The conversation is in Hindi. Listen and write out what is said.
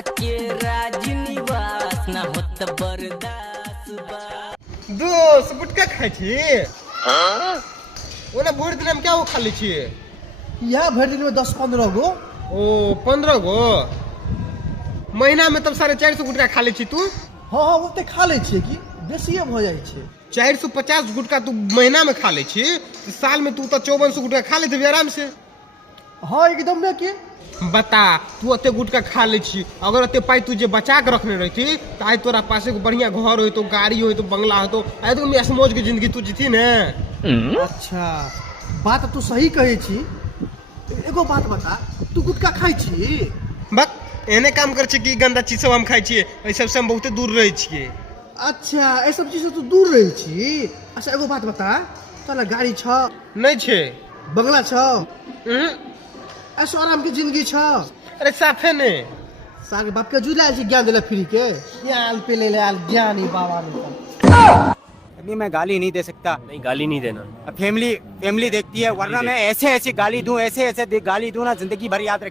आके राजनिवास ना होत बर्दाश्त बा। दोस्त गुटखा खाई छी ओना भोर दिन में क्या वो खा ली छी? यहाँ भर दिन में 10-15 गो। ओ 15 गो महीना में तब 450 गुटखा खा ली छी तू? हाँ हाँ ओते खा ले छिए कि बेसिए भ जाइ छै। 450 गुटखा तू महीना में खा ले छी, साल में तू तो 5400 गुटखा खा लेते आराम से। हाँ एकदम ना के बता तू अते गुटखा खा ले छी, अगर अते पाई तू जे बचा के रखने रहती तो आज तोरा पास एक बढ़िया घर हो तो गाड़ी हो तो बंगला हो तो आज तो ऐसे मौज की जिंदगी तू जीती ने। अच्छा बात तू सही कहे छी। एगो बात बता, तू गुटखा खाई छी? बक एने काम कर छी कि गंदा चीज सब हम खाई छी, एहि सब से हम बहुते दूर रहे छिए। अच्छा ए सब चीज से तू दूर रही छी। अच्छा एगो बात बता, तोरा गाड़ी छ? नहीं छे। बंगला छ? ऐसो आराम की जिंदगी छ? अरे साफे ने सारे बाप के जुला छी ज्ञान देला फ्री के याल पे ले ले ज्ञानी बाबा ने। अभी मैं गाली नहीं दे सकता। नहीं गाली नहीं देना। फैमिली देखती है, वरना मैं ऐसे ऐसे गाली दूं, ऐसे ऐसे गाली दूं ना जिंदगी भर याद रख।